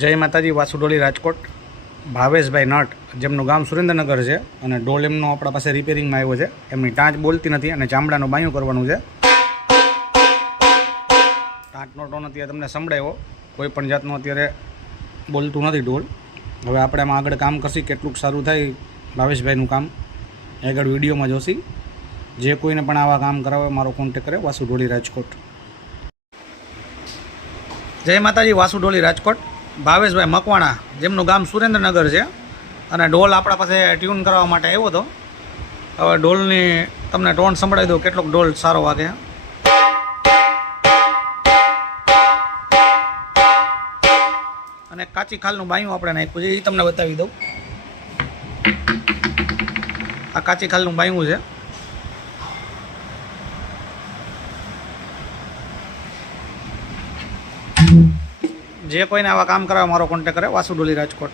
જય માતાજી, વાસુડોલી રાજકોટ. ભાવેશભાઈ નટ, જેમનું ગામ સુરેન્દ્રનગર છે, અને ડોલ એમનો આપણા પાસે રિપેરિંગમાં આવ્યો છે. એમની ટાંચ બોલતી નથી અને ચામડાનું બાયું કરવાનું છે. ટાંચનો ટોન અત્યારે તમને સંભળાયો, કોઈ પણ જાતનું અત્યારે બોલતું નથી ડોલ. હવે આપણે આમાં આગળ કામ કરશી, કેટલુંક સારું થાય ભાવેશભાઈનું કામ આગળ વિડીયોમાં જોશી. જે કોઈને પણ આવા કામ કરાવે મારો કોન્ટેક કરે, વાસુડોલી રાજકોટ. જય માતાજી, વાસુડોલી રાજકોટ. ભાવેશભાઈ મકવાણા, જેમનું ગામ સુરેન્દ્રનગર છે, અને ડોલ આપણા પાસે ટ્યુન કરવા માટે આવ્યો હતો. હવે ડોલની તમને ટોન સંભળાવી દઉં, કેટલોક ડોલ સારો વાગે. અને કાચી ખાલનું બાયું આપણે નાખ્યું છે, એ તમને બતાવી દઉં. આ કાચી ખાલનું બાયું છે. જે કોઈને આવા કામ કરાવે મારો કોન્ટેક કરે, વાસુડોલી રાજકોટ.